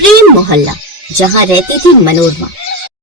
प्रेम मोहल्ला, जहाँ रहती थी मनोरमा।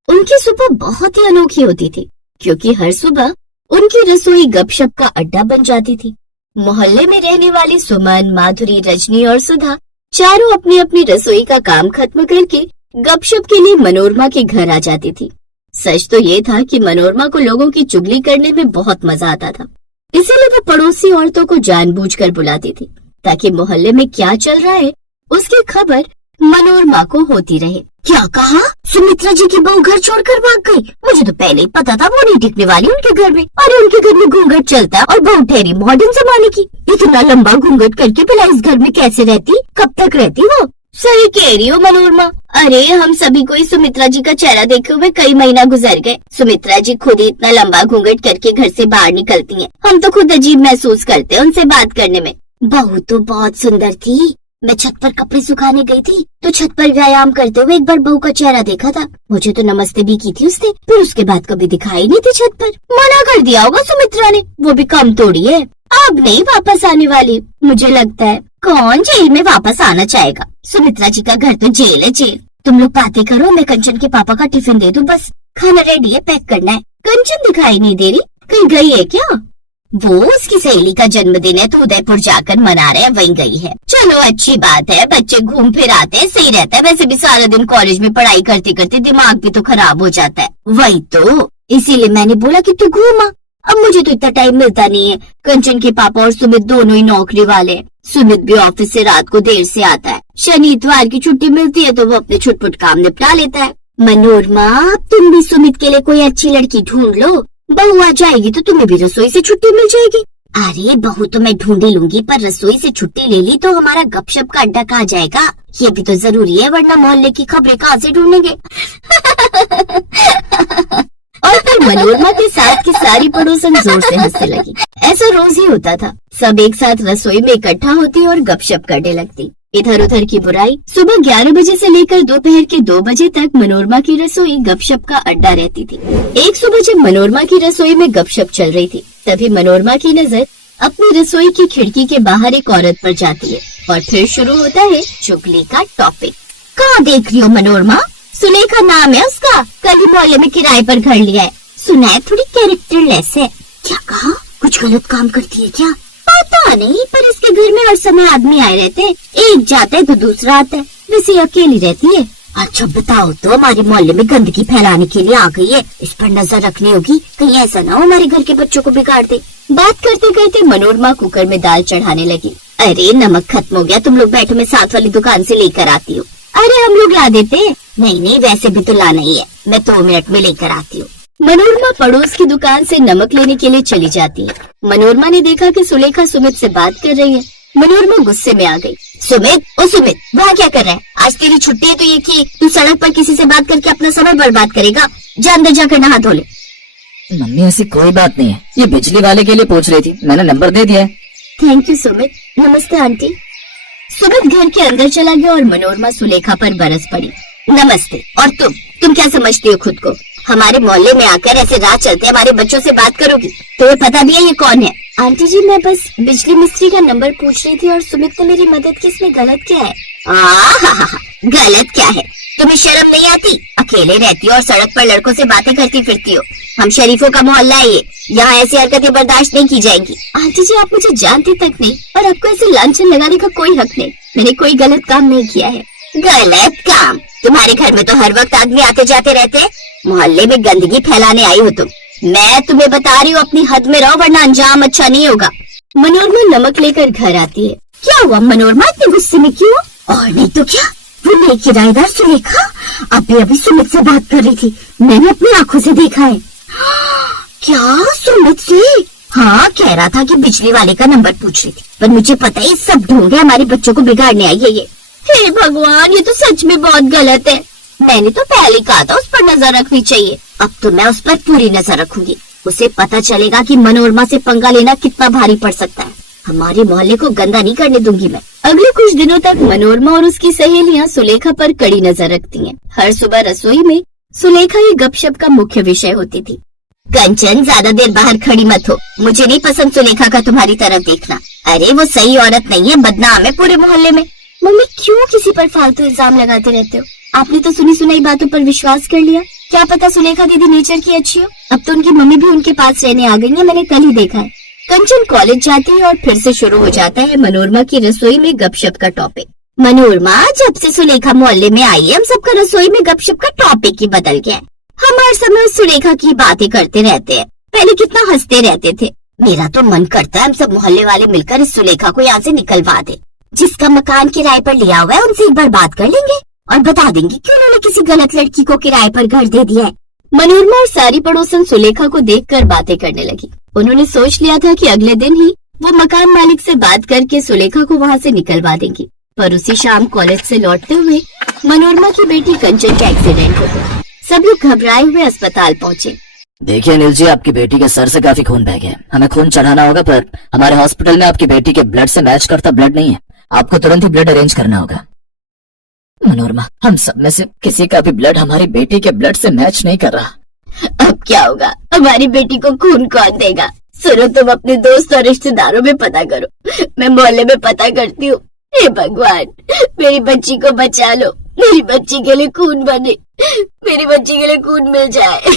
उनकी सुबह बहुत ही अनोखी होती थी, क्योंकि हर सुबह उनकी रसोई गपशप का अड्डा बन जाती थी। मोहल्ले में रहने वाली सुमन, माधुरी, रजनी और सुधा चारों अपनी अपनी रसोई का काम खत्म करके गपशप के लिए मनोरमा के घर आ जाती थी। सच तो ये था कि मनोरमा को लोगों की चुगली करने में बहुत मजा आता था, इसीलिए वो पड़ोसी औरतों को जानबूझकर बुलाती थी, ताकि मोहल्ले में क्या चल रहा है उसकी खबर मनोरमा को होती रहे। क्या कहा? सुमित्रा जी की बहू घर छोड़कर भाग गई? मुझे तो पहले ही पता था वो नहीं टिकने वाली उनके घर में। अरे उनके घर में घूंघट चलता है और बहू ठहरी मॉडर्न जमाने की। इतना लंबा घूंघट करके भला इस घर में कैसे रहती? कब तक रहती वो? सही कह रही हो मनोरमा। अरे हम सभी को ही सुमित्रा जी का चेहरा देखे हुए कई महीना गुजर गए। सुमित्रा जी खुद ही इतना लंबा घूंघट करके घर से बाहर निकलती हैं। हम तो खुद अजीब महसूस करते हैं उनसे बात करने में। बहू तो बहुत सुंदर थी। मैं छत पर कपड़े सुखाने गई थी तो छत पर व्यायाम करते हुए एक बार बहू का चेहरा देखा था। मुझे तो नमस्ते भी की थी उसने, फिर उसके बाद कभी दिखाई नहीं थी छत पर। मना कर दिया होगा सुमित्रा ने, वो भी कम थोड़ी है। अब नहीं वापस आने वाली मुझे लगता है। कौन जेल में वापस आना चाहेगा? सुमित्रा जी का घर तो जेल है, जेल। तुम लोग बातें करो, मैं कंचन के पापा का टिफिन दे दूं। बस खाना रेडी है, पैक करना है। कंचन दिखाई नहीं दे रही, कहीं गई है क्या? वो उसकी सहेली का जन्मदिन है तो उदयपुर जाकर मना रहे हैं, वहीं गई है। चलो अच्छी बात है, बच्चे घूम फिर आते हैं, सही रहता है। वैसे भी सारा दिन कॉलेज में पढ़ाई करते करते दिमाग भी तो खराब हो जाता है। वही तो, इसीलिए मैंने बोला कि तू घूमा। अब मुझे तो इतना टाइम मिलता नहीं है। कंचन के पापा और सुमित दोनों ही नौकरी वाले हैं। सुमित भी ऑफिस से रात को देर से आता है। शनि इतवार की छुट्टी मिलती है तो वो अपने छुटपुट काम निपटा लेता है। मनोरमा, तुम भी सुमित के लिए कोई अच्छी लड़की ढूंढ लो। बहू आ जाएगी तो तुम्हें भी रसोई से छुट्टी मिल जाएगी। अरे बहू तो मैं ढूंढ ही लूंगी, पर रसोई से छुट्टी ले ली तो हमारा गपशप का अड्डा कहाँ जाएगा? ये भी तो जरूरी है, वरना मोहल्ले की खबरें कहाँ से ढूंढेंगे? और फिर मनोरमा के साथ की सारी पड़ोसन जोर से हंसने लगी। ऐसा रोज ही होता था। सब एक साथ रसोई में इकट्ठा होती और गपशप करने लगती। इधर उधर की बुराई। सुबह 11 बजे से लेकर दोपहर के 2 बजे तक मनोरमा की रसोई गपशप का अड्डा रहती थी। एक सुबह जब मनोरमा की रसोई में गपशप चल रही थी, तभी मनोरमा की नजर अपनी रसोई की खिड़की के बाहर एक औरत पर जाती है और फिर शुरू होता है चुगली का टॉपिक। कहाँ देख रही हो मनोरमा? सुलेखा नाम है उसका, कल ही मोहल्ले में किराए पर घर लिया है। सुना है थोड़ी कैरेक्टरलेस है। क्या कहा? कुछ गलत काम करती है क्या? पता नहीं, पर इसके घर में हर समय आदमी आए रहते हैं। एक जाता है तो दूसरा आता है। वैसे अकेली रहती है। अच्छा बताओ तो, हमारे मोहल्ले में गंदगी फैलाने के लिए आ गई है। इस पर नजर रखनी होगी, कहीं ऐसा ना हो हमारे घर के बच्चों को बिगाड़ दे। बात करते करते मनोरमा कुकर में दाल चढ़ाने लगी। अरे नमक खत्म हो गया, तुम लोग बैठो, मैं साथ वाली दुकान से लेकर आती हूँ। अरे हम लोग ला देते हैं। नहीं नहीं, वैसे भी तो लाना ही है, मैं 2 मिनट में लेकर आती हूँ। मनोरमा पड़ोस की दुकान से नमक लेने के लिए चली जाती है। मनोरमा ने देखा कि सुलेखा सुमित से बात कर रही है। मनोरमा गुस्से में आ गई। सुमित, ओ सुमित, वहाँ क्या कर रहा है? आज तेरी छुट्टी है तो ये कि तू सड़क पर किसी से बात करके अपना समय बर्बाद करेगा? जा अंदर जाकर नहा धो ले। मम्मी ऐसी कोई बात नहीं है, ये बिजली वाले के लिए पूछ रही थी, मैंने नंबर दे दिया है। Thank you Sumit. नमस्ते आंटी। सुमित घर के अंदर चला गया और मनोरमा सुलेखा पर बरस पड़ी। नमस्ते। और तुम क्या समझती हो खुद को? हमारे मोहल्ले में आकर ऐसे रात चलते हमारे बच्चों से बात करोगी? तुम्हें पता भी है ये कौन है? आंटी जी, मैं बस बिजली मिस्त्री का नंबर पूछ रही थी और सुमित ने मेरी मदद की। इसमें गलत क्या है? गलत क्या है? तुम्हें शर्म नहीं आती? अकेले रहती हो और सड़क पर लड़कों से बातें करती फिरती हो। हम शरीफों का मोहल्ला है ये, यहाँ ऐसी हरकतें बर्दाश्त नहीं की जाएंगी। आंटी जी, आप मुझे जानती तक नहीं और आपको ऐसे लांछन लगाने का कोई हक नहीं। मैंने कोई गलत काम नहीं किया है। गलत काम? तुम्हारे घर में तो हर वक्त आदमी आते जाते रहते हैं। मोहल्ले में गंदगी फैलाने आई हो तुम। मैं तुम्हें बता रही हूँ, अपनी हद में रहो वरना अंजाम अच्छा नहीं होगा। मनोरमा नमक लेकर घर आती है। क्या हुआ मनोरमा, इतने गुस्से में क्यों? और नहीं तो क्या, वो मेरी किराएदार सुलेखा अभी सुमित से बात कर रही थी। मैंने अपनी आंखों से देखा है। क्या सुमित से? हाँ, कह रहा था कि बिजली वाले का नंबर पूछ रही थी, पर मुझे पता है सब ढोंगे हमारे बच्चों को बिगाड़ने आई है ये। हे भगवान, ये तो सच में बहुत गलत है। मैंने तो पहले कहा था उस पर नजर रखनी चाहिए। अब तो मैं उस पर पूरी नजर रखूंगी। उसे पता चलेगा कि मनोरमा से पंगा लेना कितना भारी पड़ सकता है। हमारे मोहल्ले को गंदा नहीं करने दूंगी मैं। अगले कुछ दिनों तक मनोरमा और उसकी सहेलियां सुलेखा पर कड़ी नजर रखती हैं। हर सुबह रसोई में सुलेखा ही गपशप का मुख्य विषय होती थी। कंचन, ज्यादा देर बाहर खड़ी मत हो, मुझे नहीं पसंद सुलेखा का तुम्हारी तरफ देखना। अरे वो सही औरत नहीं है, बदनाम है पूरे मोहल्ले में। मम्मी क्यों किसी पर फालतू इल्जाम लगाते रहते हो? आपने तो सुनी सुनाई बातों पर विश्वास कर लिया। क्या पता सुलेखा दीदी नेचर की अच्छी हो। अब तो उनकी मम्मी भी उनके पास रहने आ गई है, मैंने कल ही देखा है। कंचन कॉलेज जाती है और फिर से शुरू हो जाता है मनोरमा की रसोई में गपशप का टॉपिक। मनोरमा, जब से सुलेखा मोहल्ले में आई है हम सबका रसोई में गपशप का टॉपिक ही बदल गया है। हम हर समय सुलेखा की बातें करते रहते हैं। पहले कितना हंसते रहते थे। मेरा तो मन करता है हम सब मोहल्ले वाले मिलकर इस सुलेखा को यहाँ से निकलवा दे। जिसका मकान किराए पर लिया हुआ है उनसे एक बार बात कर लेंगे और बता देंगे कि उन्होंने किसी गलत लड़की को किराए पर घर दे दिया है। मनोरमा और सारी पड़ोसन सुलेखा को देखकर बातें करने लगी। उन्होंने सोच लिया था कि अगले दिन ही वो मकान मालिक से बात करके सुलेखा को वहाँ से निकलवा देंगी। पर उसी शाम कॉलेज से लौटते हुए मनोरमा की बेटी कंचन का एक्सीडेंट हो गया। सब लोग घबराए हुए अस्पताल पहुँचे। देखिए अनिल जी, आपकी बेटी के सर से काफी खून बह गया है। हमें खून चढ़ाना होगा, पर हमारे हॉस्पिटल में आपकी बेटी के ब्लड से मैच करता ब्लड नहीं है। आपको तुरंत ही ब्लड अरेंज करना होगा। मनोरमा, हम सब में से किसी का भी ब्लड हमारी बेटी के ब्लड से मैच नहीं कर रहा। अब क्या होगा? हमारी बेटी को खून कौन देगा? सुनो, तुम अपने दोस्त और रिश्तेदारों में पता करो, मैं मोहल्ले में पता करती हूँ। हे भगवान, मेरी बच्ची को बचा लो। मेरी बच्ची के लिए खून बने, मेरी बच्ची के लिए खून मिल जाए।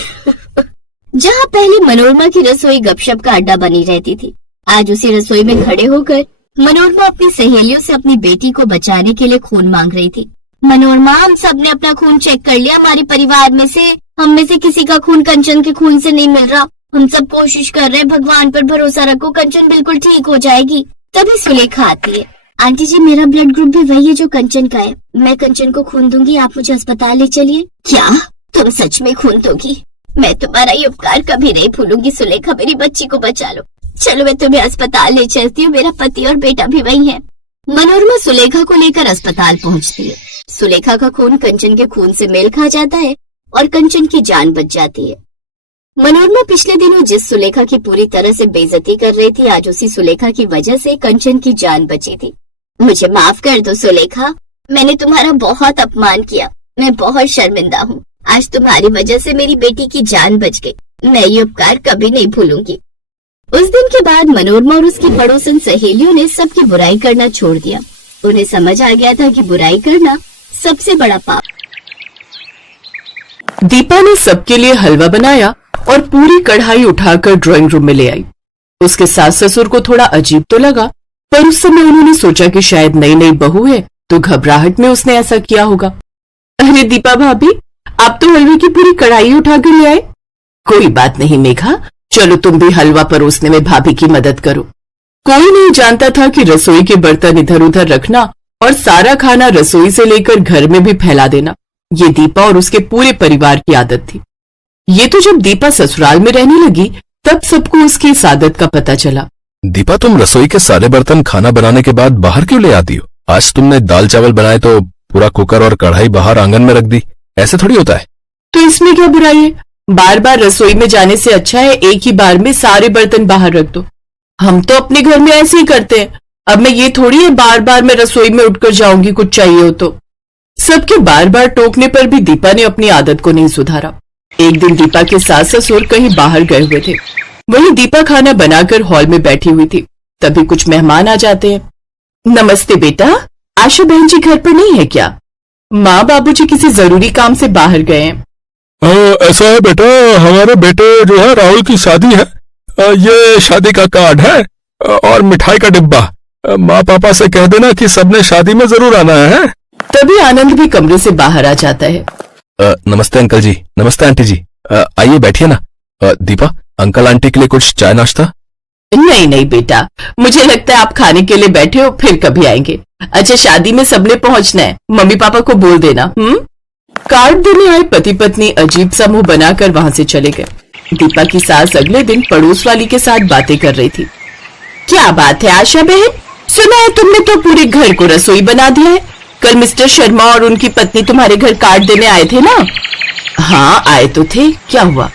जहाँ पहले मनोरमा की रसोई गपशप का अड्डा बनी रहती थी, आज उसी रसोई में खड़े होकर मनोरमा अपनी सहेलियों से अपनी बेटी को बचाने के लिए खून मांग रही थी। मनोरमा, हम सब ने अपना खून चेक कर लिया। हमारे परिवार में से हम में से किसी का खून कंचन के खून से नहीं मिल रहा। हम सब कोशिश कर रहे हैं, भगवान पर भरोसा रखो, कंचन बिल्कुल ठीक हो जाएगी। तभी सुलेखा आती है। आंटी जी, मेरा ब्लड ग्रुप भी वही है जो कंचन का है। मैं कंचन को खून दूंगी, आप मुझे अस्पताल ले चलिए। क्या तुम सच में खून दोगी? मैं तुम्हारा ये उपकार कभी नहीं भूलूंगी सुलेखा, मेरी बच्ची को बचा लो। चलो मैं तुम्हें अस्पताल ले चलती हूँ, मेरा पति और बेटा भी वही है। मनोरमा सुलेखा को लेकर अस्पताल पहुँचती है। सुलेखा का खून कंचन के खून से मेल खा जाता है और कंचन की जान बच जाती है। मनोरमा पिछले दिनों जिस सुलेखा की पूरी तरह से बेइज्जती कर रही थी, आज उसी सुलेखा की वजह से कंचन की जान बची थी। मुझे माफ कर दो सुलेखा, मैंने तुम्हारा बहुत अपमान किया। मैं बहुत शर्मिंदा हूँ। आज तुम्हारी वजह से मेरी बेटी की जान बच गई। मैं ये उपकार कभी नहीं भूलूंगी। उस दिन के बाद मनोरमा और उसकी पड़ोसन सहेलियों ने सबकी बुराई करना छोड़ दिया। उन्हें समझ आ गया था कि बुराई करना सबसे बड़ा पाप। दीपा ने सबके लिए हलवा बनाया और पूरी कढ़ाई उठाकर ड्राइंग रूम में ले आई। उसके सास ससुर को थोड़ा अजीब तो लगा, पर उस समय उन्होंने सोचा कि शायद नई नई बहू है तो घबराहट में उसने ऐसा किया होगा। अरे दीपा भाभी, आप तो हलवे की पूरी कढ़ाई उठाकर ले आए। कोई बात नहीं मेघा, चलो तुम भी हलवा परोसने में भाभी की मदद करो। कोई नहीं जानता था कि रसोई के बर्तन इधर उधर रखना और सारा खाना रसोई से लेकर घर में भी फैला देना, ये दीपा और उसके पूरे परिवार की आदत थी। ये तो जब दीपा ससुराल में रहने लगी तब सबको उसकी इस आदत का पता चला। दीपा, तुम रसोई के सारे बर्तन खाना बनाने के बाद बाहर क्यों ले आती हो? आज तुमने दाल चावल बनाए तो पूरा कुकर और कढ़ाई बाहर आंगन में रख दी। ऐसे थोड़ी होता है। तो इसमें क्या बुराई है? बार बार रसोई में जाने से अच्छा है एक ही बार में सारे बर्तन बाहर रख दो। हम तो अपने घर में ऐसे ही करते हैं। अब मैं ये थोड़ी है बार बार मैं रसोई में उठकर जाऊंगी कुछ चाहिए हो तो। सबके बार बार टोकने पर भी दीपा ने अपनी आदत को नहीं सुधारा। एक दिन दीपा के सास ससुर कहीं बाहर गए हुए थे। वहीं दीपा खाना बनाकर हॉल में बैठी हुई थी। तभी कुछ मेहमान आ जाते हैं। नमस्ते बेटा, आशा बहन जी घर पर नहीं है क्या? माँ बाबूजी किसी जरूरी काम से बाहर गए हैं। ऐसा है बेटा, हमारे बेटे जो है राहुल की शादी है। ये शादी का कार्ड है और मिठाई का डिब्बा। माँ पापा से कह देना कि सबने शादी में जरूर आना है। तभी आनंद भी कमरे से बाहर आ जाता है। नमस्ते अंकल जी। नमस्ते आंटी जी। आइए बैठिए ना। दीपा, अंकल आंटी के लिए कुछ चाय नाश्ता? नहीं नहीं बेटा, मुझे लगता है आप खाने के लिए बैठे हो, फिर कभी आएंगे। अच्छा, शादी में सबने पहुंचना है, मम्मी पापा को बोल देना। कार्ड देने आए पति पत्नी अजीब सा मुंह बनाकर वहां से चले गए। दीपा की सास अगले दिन पड़ोस वाली के साथ बातें कर रही थी। क्या बात है आशा बहन, सुना है तुमने तो पूरे घर को रसोई बना दिया है। कल मिस्टर शर्मा और उनकी पत्नी तुम्हारे घर कार्ड देने आए थे ना? हाँ आए तो थे, क्या हुआ?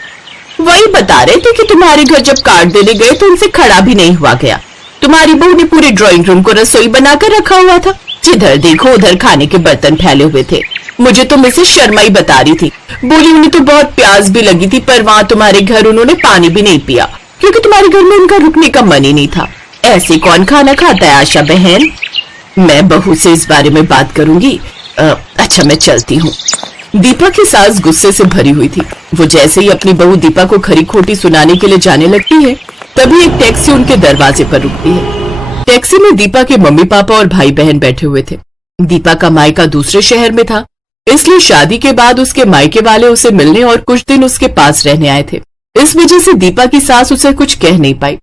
वही बता रहे थे कि तुम्हारे घर जब कार्ड देने गए तो उनसे खड़ा भी नहीं हुआ गया। तुम्हारी बहू ने पूरे ड्राइंग रूम को रसोई बनाकर रखा हुआ था। जिधर देखो उधर खाने के बर्तन फैले हुए थे। मुझे तो मिसेस शर्मा ही बता रही थी, बोली उन्हें तो बहुत प्यास भी लगी थी, पर वहाँ तुम्हारे घर उन्होंने पानी भी नहीं पिया क्योंकि तुम्हारे घर में उनका रुकने का मन ही नहीं था। ऐसे कौन खाना खाता है आशा बहन? मैं बहू से इस बारे में बात करूंगी। अच्छा मैं चलती हूँ। दीपा की सास गुस्से से भरी हुई थी। वो जैसे ही अपनी बहू दीपा को खरी खोटी सुनाने के लिए जाने लगती है, तभी एक टैक्सी उनके दरवाजे पर रुकती है। टैक्सी में दीपा के मम्मी पापा और भाई बहन बैठे हुए थे। दीपा का मायका दूसरे शहर में था, इसलिए शादी के बाद उसके मायके वाले उसे मिलने और कुछ दिन उसके पास रहने आए थे। इस वजह से दीपा की सास उसे कुछ कह नहीं पाई।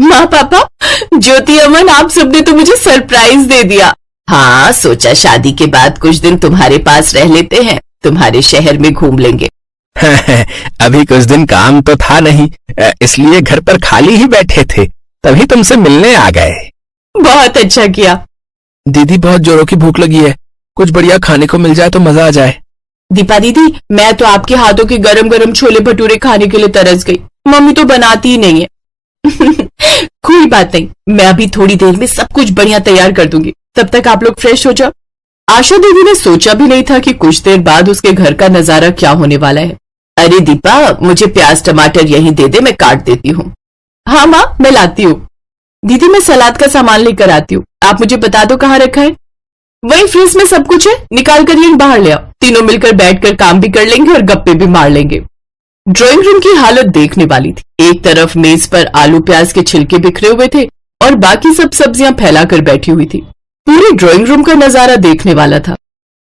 माँ पापा, ज्योति अमन, आप सबने तो मुझे सरप्राइज दे दिया। हाँ, सोचा शादी के बाद कुछ दिन तुम्हारे पास रह लेते हैं, तुम्हारे शहर में घूम लेंगे। अभी कुछ दिन काम तो था नहीं, इसलिए घर पर खाली ही बैठे थे, तभी तुमसे मिलने आ गए। बहुत अच्छा किया। दीदी, बहुत जोरों की भूख लगी है, कुछ बढ़िया खाने को मिल जाए तो मजा आ जाए। दीपा दीदी, मैं तो आपके हाथों के गरम गरम छोले भटूरे खाने के लिए तरस गई। मम्मी तो बनाती ही नहीं है। कोई बात नहीं, मैं अभी थोड़ी देर में सब कुछ बढ़िया तैयार कर दूंगी, तब तक आप लोग फ्रेश हो जाओ। आशा देवी ने सोचा भी नहीं था कि कुछ देर बाद उसके घर का नजारा क्या होने वाला है। अरे दीपा, मुझे प्याज टमाटर यहीं दे दे, मैं काट देती हूँ। हाँ माँ, मैं लाती हूँ। दीदी, मैं सलाद का सामान लेकर आती हूँ, आप मुझे बता दो कहाँ रखा है। वही फ्रिज में सब कुछ है, निकाल कर ये बाहर ले आओ। तीनों मिलकर बैठकर काम भी कर लेंगे और गप्पे भी मार लेंगे। ड्राइंग रूम की हालत देखने वाली थी। एक तरफ मेज पर आलू प्याज के छिलके बिखरे हुए थे और बाकी सब सब्जियां फैलाकर बैठी हुई थी। पूरे ड्राइंग रूम का नजारा देखने वाला था।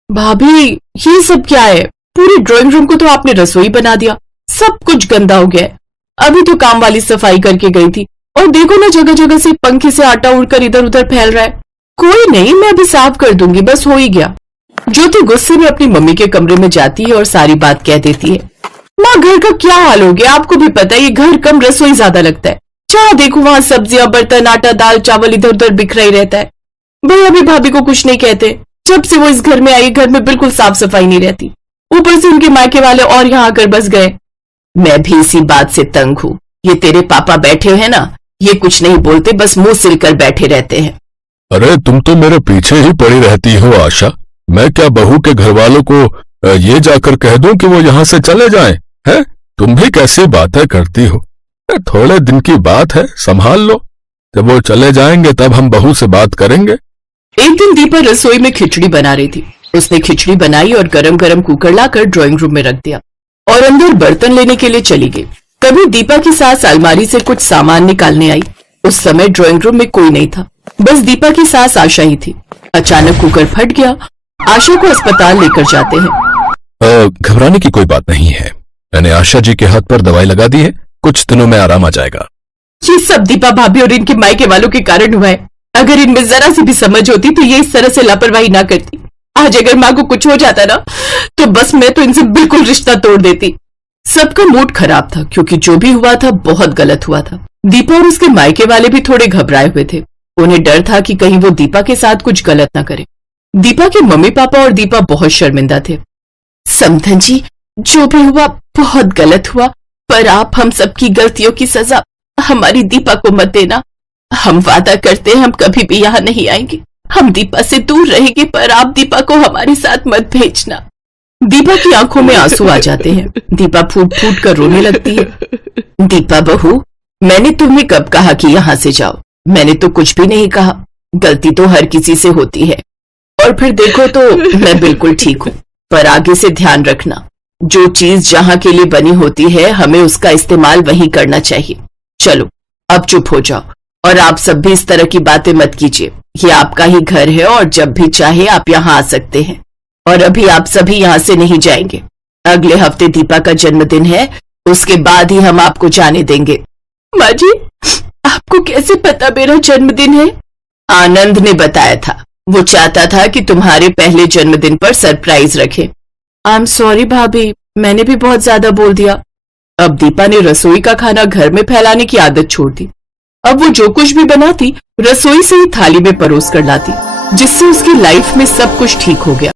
भाभी, ये सब क्या है? पूरे ड्राइंग रूम को तो आपने रसोई बना दिया, सब कुछ गंदा हो गया है। अभी तो काम वाली सफाई करके गई थी और देखो ना, जगह जगह से पंखे से आटा उड़कर इधर उधर फैल रहा है। कोई नहीं, मैं अभी साफ कर दूंगी, बस हो ही गया। ज्योति गुस्से में अपनी मम्मी के कमरे में जाती है और सारी बात कह देती है। माँ, घर का क्या हाल हो गया, आपको भी पता है ये घर कम रसोई ज्यादा लगता है। जहाँ देखो वहां सब्जियां, बर्तन, आटा, दाल, चावल इधर उधर बिखरा ही रहता है। भैया भी भाभी को कुछ नहीं कहते। जब से वो इस घर में आई, घर में बिल्कुल साफ सफाई नहीं रहती। ऊपर से उनके मायके वाले और यहाँ आकर बस गए। मैं भी इसी बात से तंग हूँ। ये तेरे पापा बैठे हैं ना, ये कुछ नहीं बोलते, बस मुंह सिलकर बैठे रहते हैं। अरे तुम तो मेरे पीछे ही पड़ी रहती हो आशा। मैं क्या बहू के घर वालों को ये जाकर कह दूं कि वो यहाँ से चले जाएं? हैं? तुम भी कैसी बातें करती हो। थोड़े दिन की बात है, संभाल लो। जब वो चले जाएंगे तब हम बहू से बात करेंगे। एक दिन दीपा रसोई में खिचड़ी बना रही थी। उसने खिचड़ी बनाई और गरम गरम कुकर लाकर ड्राइंग रूम में रख दिया और अंदर बर्तन लेने के लिए चली गई। तभी दीपा की सास अलमारी से कुछ सामान निकालने आई। उस समय ड्राइंग रूम में कोई नहीं था, बस दीपा की सास आशा ही थी। अचानक कुकर फट गया। आशा को अस्पताल लेकर जाते हैं। घबराने की कोई बात नहीं है, मैंने आशा जी के हाथ पर दवाई लगा दी है, कुछ दिनों में आराम आ जाएगा। ये सब दीपा भाभी और इनके मायके वालों के कारण हुआ है। अगर इनमें जरा सी भी समझ होती तो ये इस तरह से लापरवाही ना करती। आज अगर माँ को कुछ हो जाता ना, तो बस मैं तो इनसे बिल्कुल रिश्ता तोड़ देती। सबका मूड खराब था क्योंकि जो भी हुआ था बहुत गलत हुआ था। दीपा और उसके मायके वाले भी थोड़े घबराए हुए थे। उन्हें डर था कि कहीं वो दीपा के साथ कुछ गलत ना करे। दीपा के मम्मी पापा और दीपा बहुत शर्मिंदा थे। समधन जी, जो भी हुआ बहुत गलत हुआ, पर आप हम सबकी गलतियों की सजा हमारी दीपा को मत देना। हम वादा करते हैं हम कभी भी यहाँ नहीं आएंगे। हम दीपा से दूर रहेंगे, पर आप दीपा को हमारे साथ मत भेजना। दीपा की आंखों में आंसू आ जाते हैं। दीपा फूट फूट कर रोने लगती है। दीपा बहू, मैंने तुम्हें कब कहा कि यहाँ से जाओ? मैंने तो कुछ भी नहीं कहा। गलती तो हर किसी से होती है, और फिर देखो तो मैं बिल्कुल ठीक हूँ। पर आगे से ध्यान रखना, जो चीज जहाँ के लिए बनी होती है हमें उसका इस्तेमाल वही करना चाहिए। चलो अब चुप हो जाओ, और आप सब भी इस तरह की बातें मत कीजिए। ये आपका ही घर है और जब भी चाहे आप यहाँ आ सकते हैं। और अभी आप सभी यहाँ से नहीं जाएंगे। अगले हफ्ते दीपा का जन्मदिन है, उसके बाद ही हम आपको जाने देंगे। माँ जी, आपको कैसे पता मेरा जन्मदिन है? आनंद ने बताया था। वो चाहता था कि तुम्हारे पहले जन्मदिन पर सरप्राइज रखे। आई एम सॉरी भाभी, मैंने भी बहुत ज्यादा बोल दिया। अब दीपा ने रसोई का खाना घर में फैलाने की आदत छोड़ दी। अब वो जो कुछ भी बनाती रसोई से ही थाली में परोस कर लाती, जिससे उसकी लाइफ में सब कुछ ठीक हो गया।